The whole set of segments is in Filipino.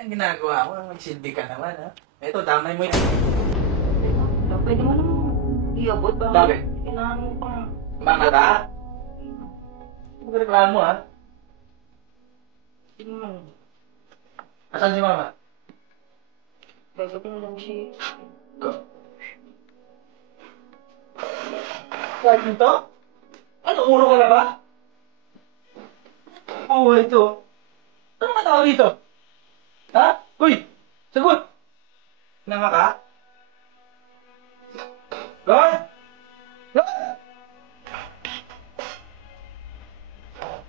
Ang ginagawa mo, magsilbi ka naman, ha? Ito, damay mo yan. Pwede mo naman iabot ba? Bakit? Kailangan mo pang... Mamata? Huwag reklamo, ha? Hindi naman. Asan si Mama? Gagawin lang siya. Kahit dito? Ano, ulo ka na ba? Oo, ito. Ano ka tao dito? Ha? Uy! Sagot! Nanga ka? Ron! Ron!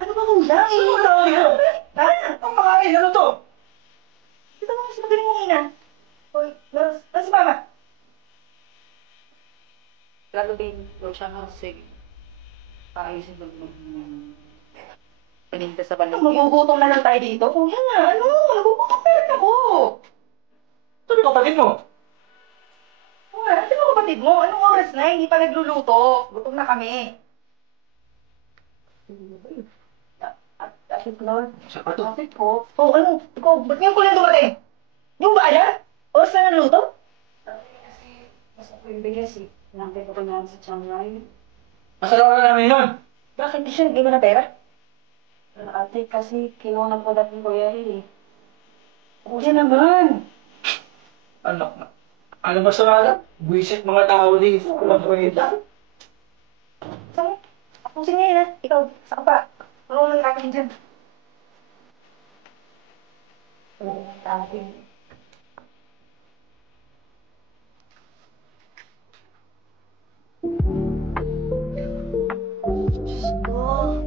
Ano ba kung lang? Ano ka tao dito? Ha? Ang makain, ano to? Dito mo kasi magaling mo ina. Uy, nasa si Mama? Gagawin daw siya kasi paayusin ko paninta sa paligid. Magugutom na lang tayo dito. Kuya nga, ano? Nagugutom na rin ako. Ito yung kapatid mo. Kuya, sino kapatid mo? Anong oras na? Hindi pa nagluluto. Gutom na kami. Bakit Lord? Siya pa to. Bakit po? Oh, ano? Ikaw, ba't ngayon ko lang dumating? Yung ba alam? Oras na naluto? Kasi ako yung bigas eh. Nakita ko na sa Chiangrai. Masalawa na namin yun. Bakit di siya nag-iba na pera? Ate, kasi kinuha ko dati ko yan eh. Kuya naman. Anak na. Ano ba sa mga? Buisit mga tao dito. Walang kwenta. Saan? Ako si Nina. Ikaw, saan pa? Marunong lang namin dyan. Tati. Diyos ko.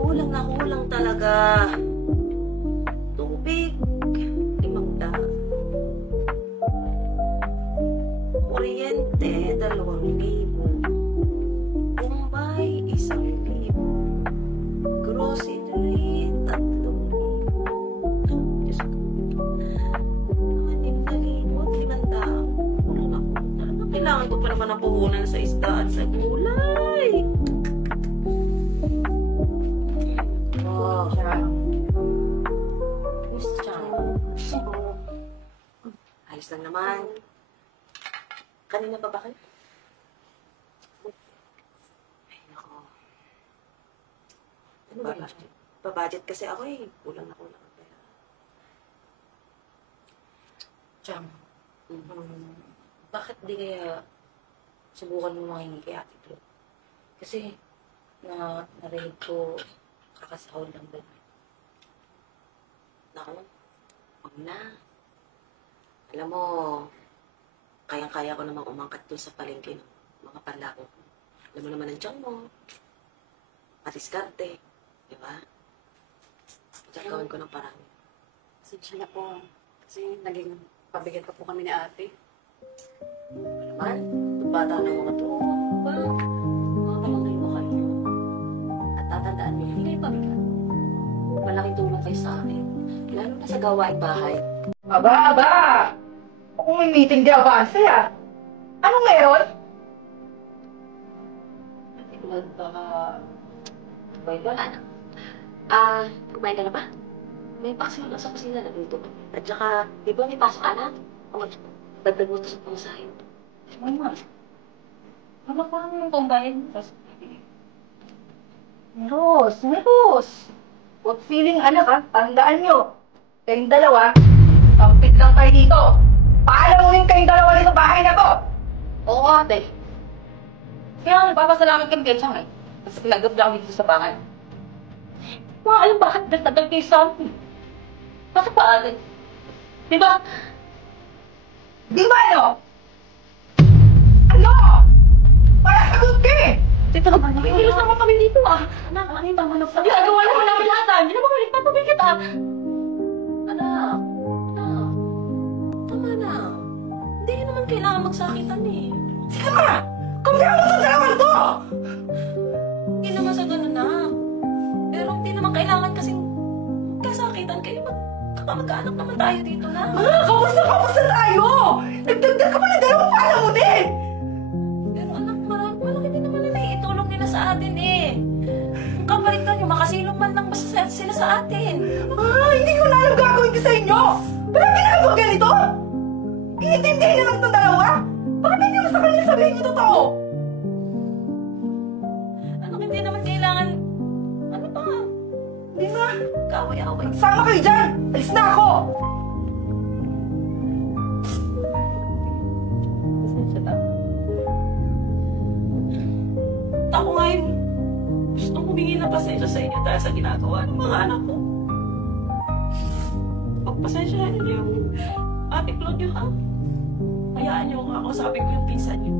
Kulang na kulang talaga. Tubig. 5 daan. Kuryente, 2,000. Kumbay, 1,000. Grocery, 3,000. Diyos ko. 5,000, 500. Kulang na kulang talaga. Kailangan ko pa naman ang puhunan sa isda at sa gulay. Oh, gusto siya. Ayos lang naman. Kanina pa ba kayo? Ay, nako. Ano ba? Pa-budget kasi ako eh. Kulang na kulang ang pera. Cham, bakit di kaya subukan mo makingi kay Ate Flo? Kasi narinig ko kakasahod lang doon. Naku, huwag na. Alam mo, kayang-kaya ko namang umangkat doon sa palengke ng mga panlako ko. Alam mo naman ang tiyan mo. Matiskarte. Di ba? Diyan gawin ko ng parang. Pasensya na po. Kasi naging pabigat pa po kami ni ate. Ano naman? Itong bata ng mga to. Ba? Mga palangay mo kayo. At tatandaan mo, hindi kayo pabigat. Malaking tulong kayo sa akin. Lalo na sa gawaing bahay. Aba! Kung may meeting di avance ah. Anong meron? Tulad baka... Kumain ka na ba? May paksiw na sa kusina na dito. At saka, di ba may pasok ka na? O, dagdag mo ito sa pangsahin. Mama. Mama ko lang yung pambayan. Rose! Huwag feeling anak ha. Tandaan nyo. Kayong dalawa, kampit lang kayo dito. Paalam mo rin kayong dalawa dito bahay na to. Oo ate. Kaya nagpapasalamat kami kay Chang eh. Kasi pinagabla kami dito sa bahay. Mga alam bakit nagtagal kayo sa amin? Bakit ba ate? Di ba? Di ba ano? Ano? Para sagot ka eh. Dito naman, nakikilos naman kami dito ah. Anak, ano yung tama na sa... Ginagawa naman namin lahat ah. Hindi naman kami nagpapabay kita. Anak. Tama na. Hindi naman kailangan magsakitan eh. Sige ma! Kumbihan mo sa dalawan to! Hindi naman sa ganun na. Pero hindi naman kailangan kasing kasakitan kayo. Magkakamag-anak naman tayo dito na. Kamusta tayo? Nagdagdag ka pa ng dalawang pala mo din! Pero anak, malaki din naman na naiitulong nila sa atin eh. Kung kapalit nyo, makasilong man lang basta sila sa atin. Hindi ko na alam gagawin ko sa inyo! dahil sa ginagawa ng mga anak ko. Pagpasensyahan niyo yung ate Claude niyo, ha? Hayaan niyo nga ako, sabi ko yung pinsan niyo.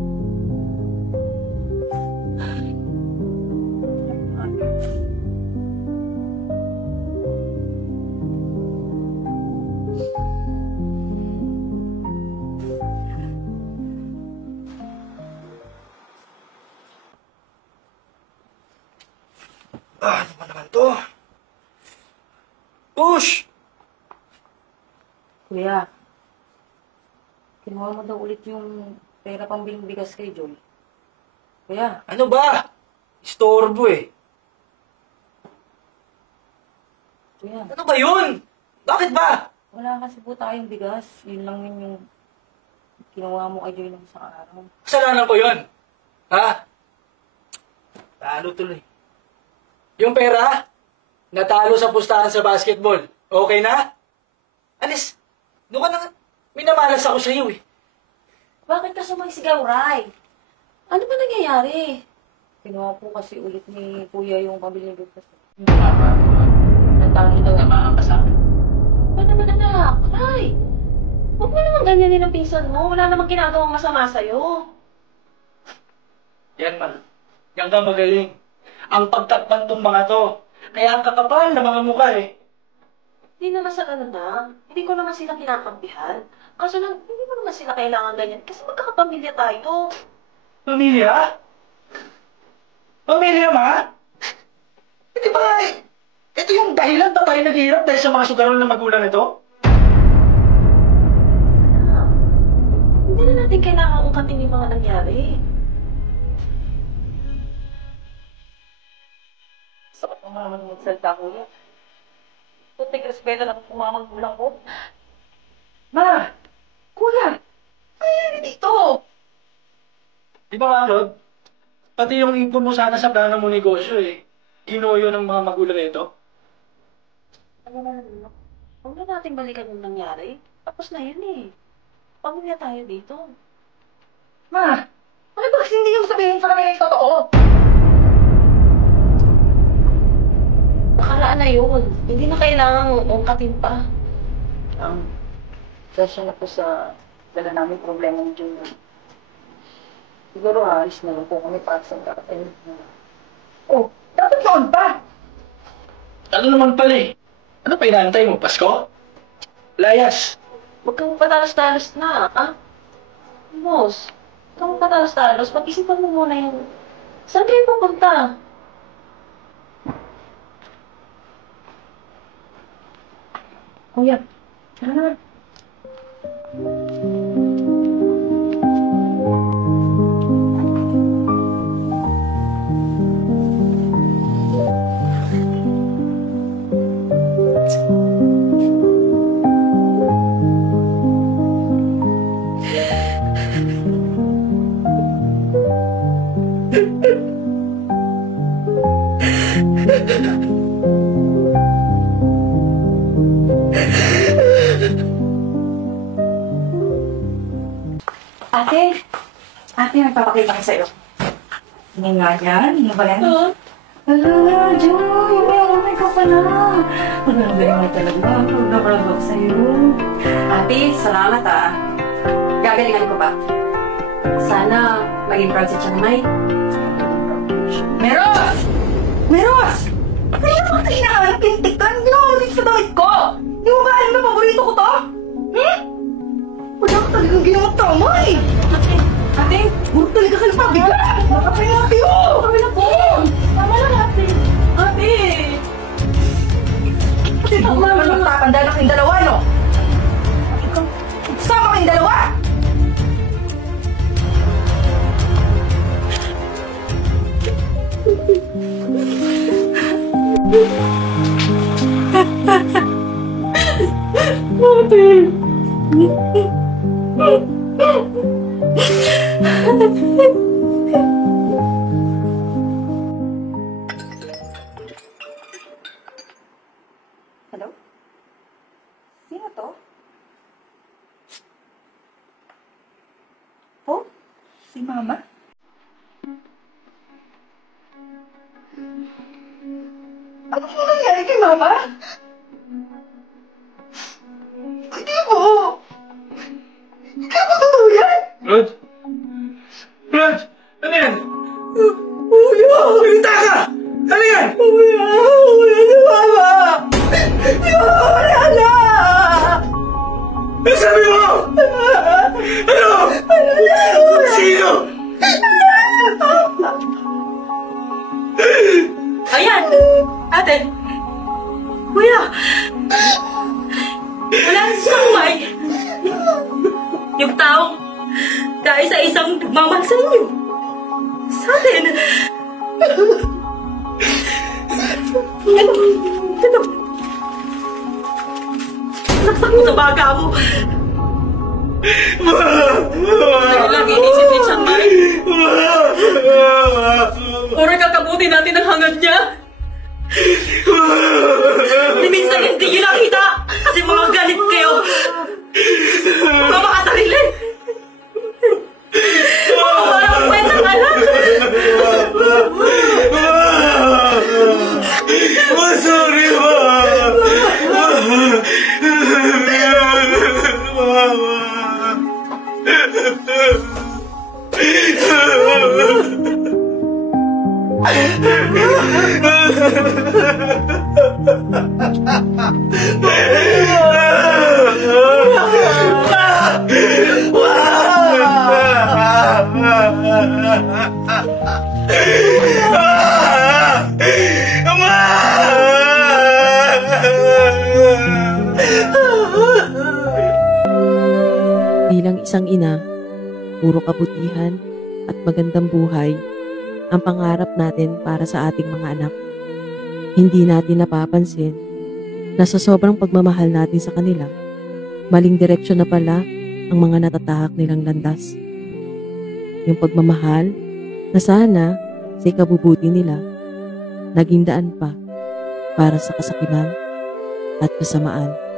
Ano ba naman to? Push! Kuya, kinuha mo daw ulit yung pera pang bigas kay Joy. Kuya, Ano ba? Istorbo eh. kuya, Ano ba yun? Bakit ba? wala kasi po tayong bigas. Yun lang yun yung kinuha mo kay Joy ng isang araw. Kasalanan ko yun. Ha? Talo tuloy. Yung pera, natalo sa pustahan sa basketball. Okay na? Alis, doon ka na nga. Minamalas ako sa iyo eh. Bakit ka sumisigaw, Ray? Ano ba nangyayari? Kinuha po kasi ulit ni Kuya yung pambiling bigas. Hindi ba? Natalo daw na makakasama. Ano naman anak? Ray! Huwag mo naman ganyanin ang pinsan mo. Wala namang ginagawang masama sa'yo. Yan man. Yan ka magaling. Ang pagtakpan tong mga to. Kaya ang kakapal na mga mukha eh. Hindi naman sa ganun na. Hindi ko naman sila kinakampihan. Kaso lang, hindi mo naman sila kailangan ganyan. Kasi magkakapamilya tayo. Pamilya? Pamilya ma? Eh, di ba eh? Ito yung dahilan na tayo naghihirap dahil sa mga sugaron ng magulang nito? Hindi na natin kailangan ungkatin yung mga nangyari. Sakit mo naman magsalita ko yan. Tutik respeto lang kung mga magulang ko. Ma! Kuya! Ay, dito! Di ba nga, Rod? Pati yung info mo sana sa plano mo negosyo eh. Ginuyo ng mga magulang nito. Ano na naman? Huwag na natin balikan yung nangyari. Tapos na yun eh. Pamilya tayo dito. Ma! Ano ba kasi hindi yung sabihin sa kanila yung totoo? Nakaraan na yun. Hindi na kailangan ungkatin pa. Kasi na po sa dala namin problema ng Junior. Siguro alis na lang po kami para sa kakain. Oh, dapat noon pa! Ano naman pala eh? Ano pa inaantay mo? Pasko? Layas! Huwag kang patalos-talos na, ah? Boss, huwag kang patalos-talos. Pag-isipan mo muna yung... Saan kayo pupunta? Kuya, tara na. Ate, magpapakita ko sa'yo. Hindi nga yan. Ano ba yan? Hala, Joy! May ka pala. Magaling mo talaga. Pagkakarag ako sa'yo. Ate, salamat ah. Gagalingan ko pa. Sana maging proud si Chiang Mai. Meros! Meros! Kaya naman ito hinahanap yung tiktan. Ginawa mo dito sa damit ko! Di mo ba alam na paborito ko to? Wala ka talagang ginawa tama eh! Ate, huwag talaga ka napabiga! Nakapay na kayo! Kami na po! Tama lang ate! Ate! Ate, tama naman magtatanda na kayong dalawa, no? Sama kayong dalawa! Hello? Sino to? Oh? Si Mama? Ano? ka ba? Hindi po. Hindi po totoo yan. Rod? Rod! Ano yan? Kuya! Magsalita ka! Ano yan? Kuya! Kuya, si Mama! Wala na! Ano sabi mo? Ano? Sino? Ayan! Ate! Kuya! Wala sa kamay! Yung taong dahil sa isang nagmamahal sa inyo. Sa atin. Ito. Naksak mo sa baga mo. Kaya lang inisip ni Chiang Mai. Puro kakabuti natin ang hangad niya. Ni minsan hindi nyo nakita kasi mga galit kayo. Mga makasarili. Mga walang kwenta ka lang. Sorry, Bilang isang ina, puro kabutihan at magandang buhay ang pangarap natin para sa ating mga anak. Hindi natin napapansin na sa sobrang pagmamahal natin sa kanila, maling direksyon na pala ang mga natatahak nilang landas. Yung pagmamahal na sana sa ikabubuti nila, naging daan pa para sa kasakiman at kasamaan.